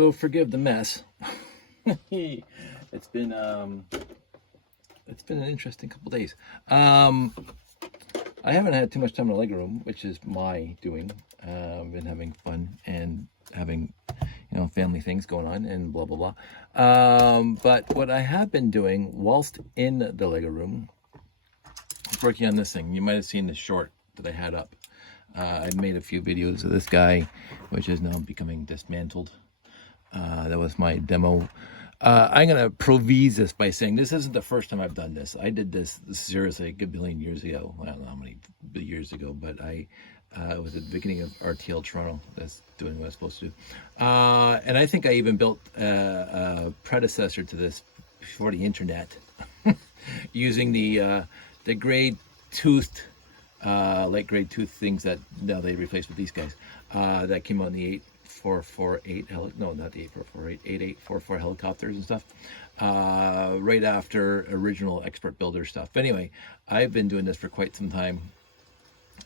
So forgive the mess. It's been an interesting couple days. I haven't had too much time in the Lego room, which is my doing. I've been having fun and having, family things going on and blah, blah, blah. But what I have been doing whilst in the Lego room is working on this thing. You might have seen the short that I had up. I made a few videos of this guy, which is now becoming dismantled. That was my demo. I'm going to improvise this by saying this isn't the first time I've done this. I did this seriously a good billion years ago. I don't know how many years ago, but it was at the beginning of RTL Toronto. That's doing what I was supposed to do. And I think I even built a predecessor to this before the internet using the grade toothed, light grade tooth things that now they replaced with these guys. That came on the 8448, no, not the 8448, 8844 helicopters and stuff, right after original expert builder stuff. Anyway, I've been doing this for quite some time,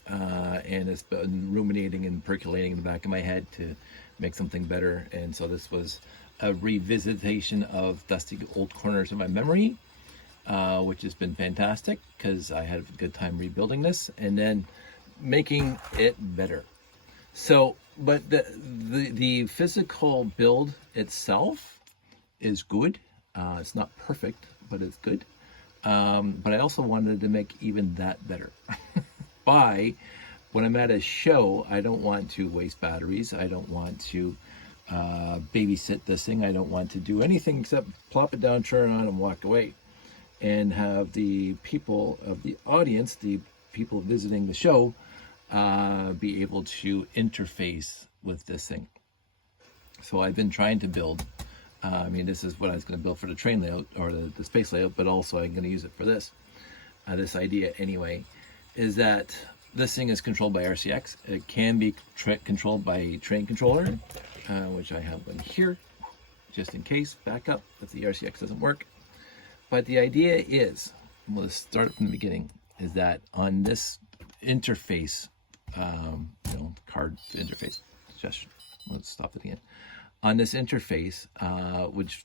and it's been ruminating and percolating in the back of my head to make something better. And so this was a revisitation of dusty old corners of my memory, which has been fantastic because I had a good time rebuilding this and then making it better. So, but the physical build itself is good. It's not perfect, but it's good. But I also wanted to make even that better. When I'm at a show, I don't want to waste batteries. I don't want to babysit this thing. I don't want to do anything except plop it down, turn it on, and walk away. And have the people of the audience, the people visiting the show, be able to interface with this thing. So I've been trying to build, this is what I was going to build for the train layout or the space layout, but also I'm going to use it for this. This idea anyway, is that this thing is controlled by RCX. It can be controlled by a train controller, which I have one here, just in case, backup if the RCX doesn't work. But the idea is, we'll start from the beginning, is that on this interface, card interface, just let's stop at the end. On this interface, which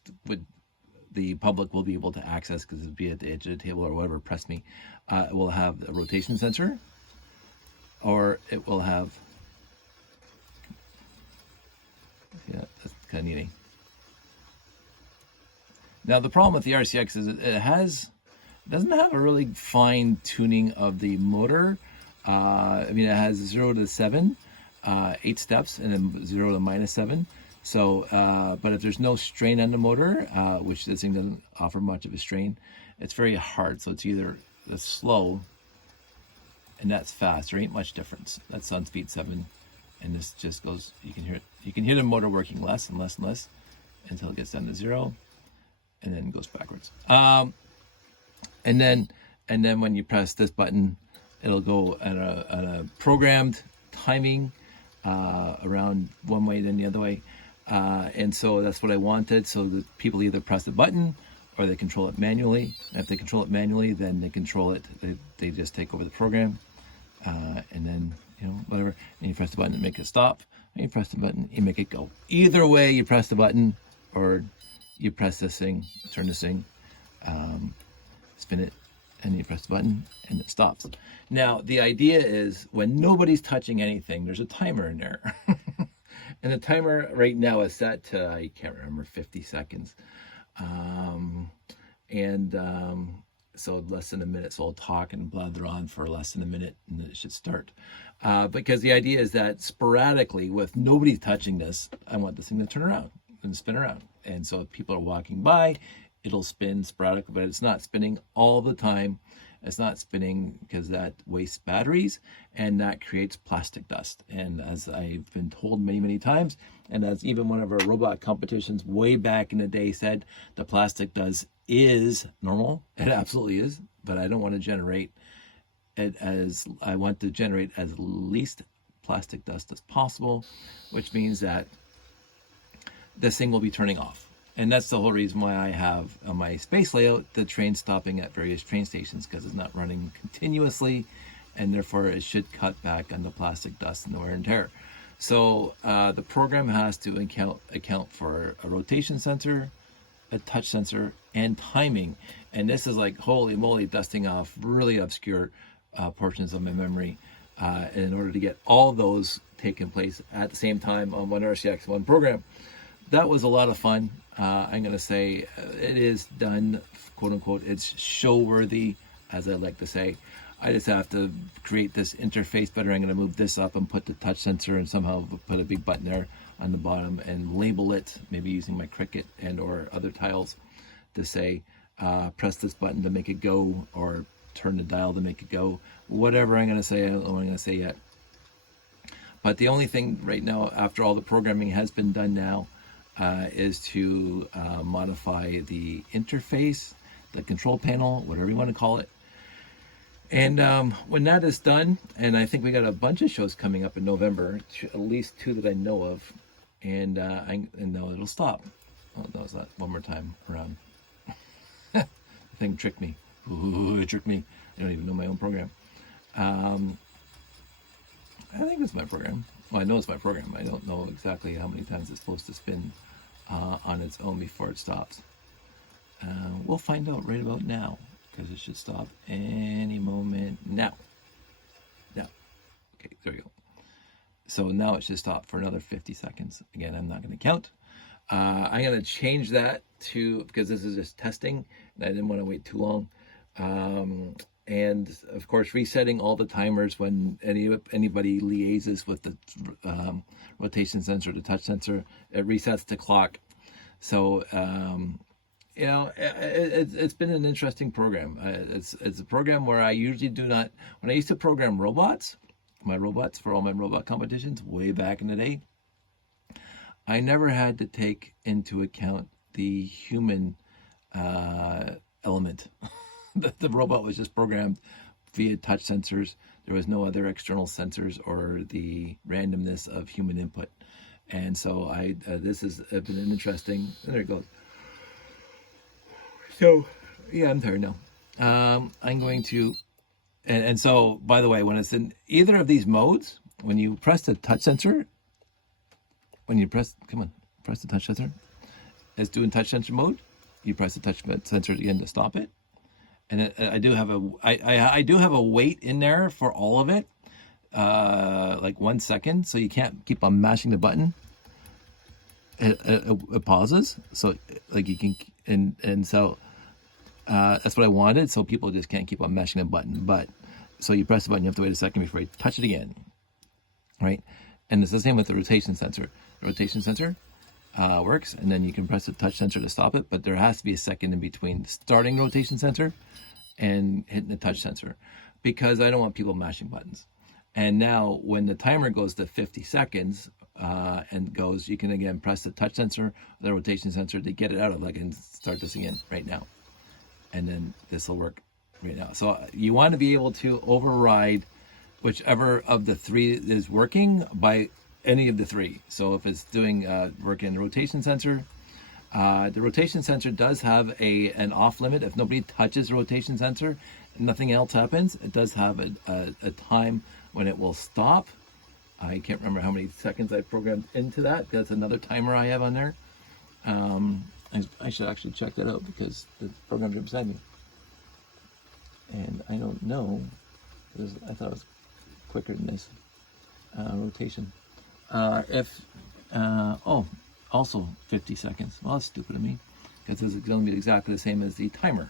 the public will be able to access because it'll be at the edge of the table or whatever, press me, it will have a rotation sensor, or it will have, yeah, that's kind of neat. Now the problem with the RCX is it doesn't have a really fine tuning of the motor. It has 0 to 7, 8 steps, and then 0 to -7. So, but if there's no strain on the motor, which this thing doesn't offer much of a strain, it's very hard. So it's either that's slow and that's fast. There ain't much difference. That's on speed 7, and this just goes. You can hear it. You can hear the motor working less and less and less until it gets down to 0. And then goes backwards. And then when you press this button, it'll go on a programmed timing around one way then the other way. And so that's what I wanted. So that people either press the button or they control it manually. And if they control it manually, then they control it. They just take over the program, and then whatever. And you press the button to make it stop. And you press the button, you make it go. Either way, you press the button or you press this thing, turn this thing, spin it, and you press the button, and it stops. Now, the idea is when nobody's touching anything, there's a timer in there. And the timer right now is set to, I can't remember, 50 seconds. So less than a minute, so I'll talk and blather on for less than a minute, and it should start. Because the idea is that sporadically, with nobody touching this, I want this thing to turn around and spin around. And so if people are walking by, it'll spin sporadically, but it's not spinning all the time. It's not spinning because that wastes batteries, and that creates plastic dust. And as I've been told many, many times, and as even one of our robot competitions way back in the day said, the plastic dust is normal. It absolutely is, but I don't want to generate it I want to generate as least plastic dust as possible, which means that this thing will be turning off. And that's the whole reason why I have on my space layout the train stopping at various train stations, because it's not running continuously, and therefore it should cut back on the plastic dust and the wear and tear. So the program has to account for a rotation sensor, a touch sensor, and timing. And this is like, holy moly, dusting off really obscure portions of my memory in order to get all those taking place at the same time on one RCX one program. That was a lot of fun. I'm going to say it is done, quote unquote. It's show worthy, as I like to say. I just have to create this interface better. I'm going to move this up and put the touch sensor and somehow put a big button there on the bottom and label it, maybe using my Cricut and or other tiles to say, press this button to make it go, or turn the dial to make it go. Whatever I'm going to say, I don't know what I'm going to say yet. But the only thing right now, after all the programming has been done now, is to modify the interface, the control panel, whatever you want to call it. And when that is done, and I think we got a bunch of shows coming up in November, at least 2 that I know of, and no, it'll stop. Oh, that was that one more time around. The thing tricked me. Ooh, it tricked me. I don't even know my own program. I think it's my program. Well, I know it's my program. I don't know exactly how many times it's supposed to spin on its own before it stops. We'll find out right about now, because it should stop any moment now. Now. Okay, there you go. So now it should stop for another 50 seconds. Again, I'm not going to count. I'm going to change that to, because this is just testing, and I didn't want to wait too long. And of course, resetting all the timers when anybody liaises with the rotation sensor, the touch sensor, it resets the clock. So, you know, it's been an interesting program. It's a program where I usually do not, when I used to program robots, my robots for all my robot competitions way back in the day, I never had to take into account the human element. The robot was just programmed via touch sensors. There was no other external sensors or the randomness of human input. And so this has been an interesting, there it goes. So, yeah, I'm tired now. I'm going to, and so, by the way, when it's in either of these modes, when you press the touch sensor, press the touch sensor, it's doing touch sensor mode. You press the touch sensor again to stop it. And I do have a wait in there for all of it, like 1 second, so you can't keep on mashing the button. It pauses, so like you can, and so that's what I wanted. So people just can't keep on mashing the button. But so you press the button, you have to wait a second before you touch it again, right? And it's the same with the rotation sensor. The rotation sensor works, and then you can press the touch sensor to stop it, but there has to be a second in between starting rotation sensor and hitting the touch sensor, because I don't want people mashing buttons. And now when the timer goes to 50 seconds and goes, you can again press the touch sensor, the rotation sensor to get it out of, like, and start this again right now. And then this will work right now. So you want to be able to override whichever of the 3 is working by any of the 3. So if it's doing work in the rotation sensor does have an off limit. If nobody touches the rotation sensor, nothing else happens. It does have a time when it will stop. I can't remember how many seconds I programmed into that. That's another timer I have on there. I should actually check that out, because the program's right beside me. And I don't know, because I thought it was quicker than this rotation. Also 50 seconds. Well, that's stupid of me, because this is going to be exactly the same as the timer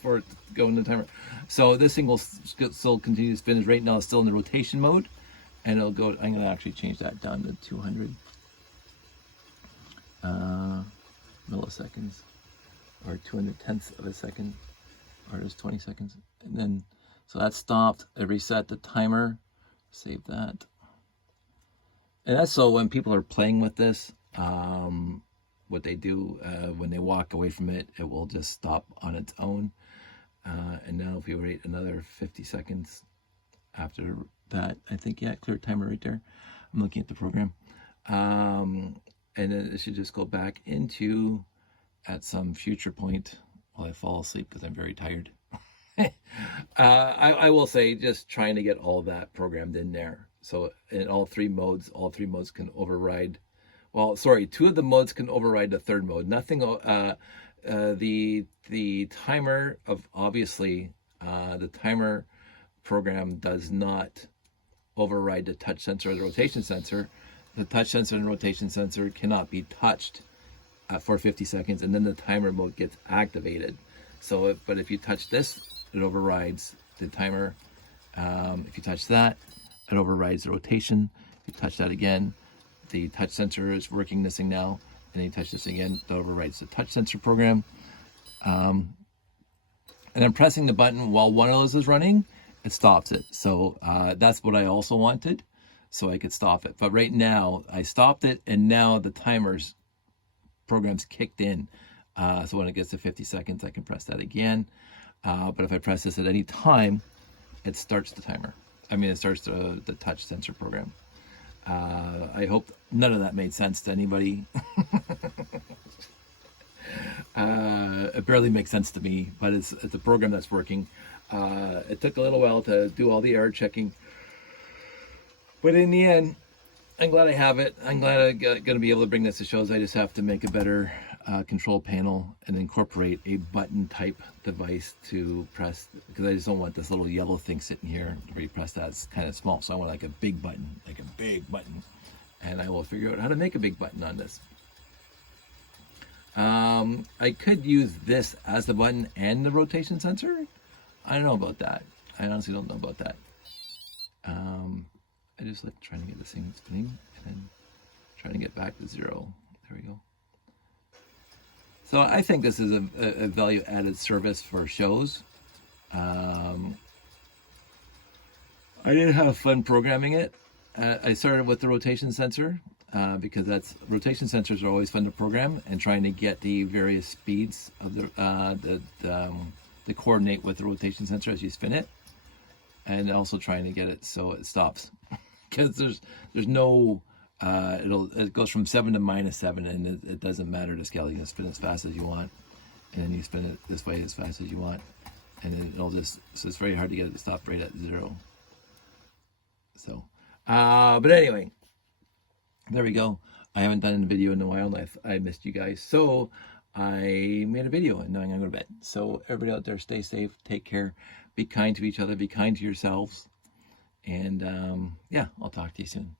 for it to go in the timer. So this thing will still continue to spin. Right now it's still in the rotation mode, and it'll go, I'm going to actually change that down to 200 milliseconds, or 200 tenths of a second, or just 20 seconds. And then, so that stopped. I reset the timer, save that. And that's so when people are playing with this, what they do when they walk away from it, it will just stop on its own. And now if you wait another 50 seconds after that, I think, yeah, clear timer right there. I'm looking at the program. And then it should just go back into, at some future point, while I fall asleep because I'm very tired. I will say, just trying to get all of that programmed in there. So in all three modes can override. Well, sorry, two of the modes can override the third mode. Nothing. The timer of obviously the timer program does not override the touch sensor or the rotation sensor. The touch sensor and rotation sensor cannot be touched for 50 seconds, and then the timer mode gets activated. So, but if you touch this, it overrides the timer. If you touch that, it overrides the rotation. If you touch that again, the touch sensor is working this thing now, and then you touch this again, that overrides the touch sensor program. And I'm pressing the button while one of those is running, it stops it. So that's what I also wanted, so I could stop it. But right now, I stopped it, and now the timer's program's kicked in. So when it gets to 50 seconds, I can press that again. But if I press this at any time, it starts the timer. I mean, it starts the touch sensor program. I hope none of that made sense to anybody. It barely makes sense to me, but it's a program that's working. It took a little while to do all the error checking, but in the end, I'm glad I have it. I'm glad I'm going to be able to bring this to shows. I just have to make a better control panel and incorporate a button type device to press, because I just don't want this little yellow thing sitting here where you press that. It's kind of small, so I want like a big button, and I will figure out how to make a big button on this. I could use this as the button and the rotation sensor. I don't know about that. I honestly don't know about that. I just like trying to get this thing spinning and then trying to get back to 0. There we go. So I think this is a value added service for shows. I did have fun programming it. I started with the rotation sensor because rotation sensors are always fun to program, and trying to get the various speeds of the coordinate with the rotation sensor as you spin it, and also trying to get it so it stops, because there's no it goes from 7 to -7, and it doesn't matter to scale. You can spin as fast as you want, and then you spin it this way as fast as you want, and then so it's very hard to get it to stop right at 0. So but anyway, there we go. I haven't done a video in a while. I missed you guys, so I made a video, and now I'm gonna go to bed. So everybody out there, stay safe, take care, be kind to each other, be kind to yourselves, and yeah, I'll talk to you soon.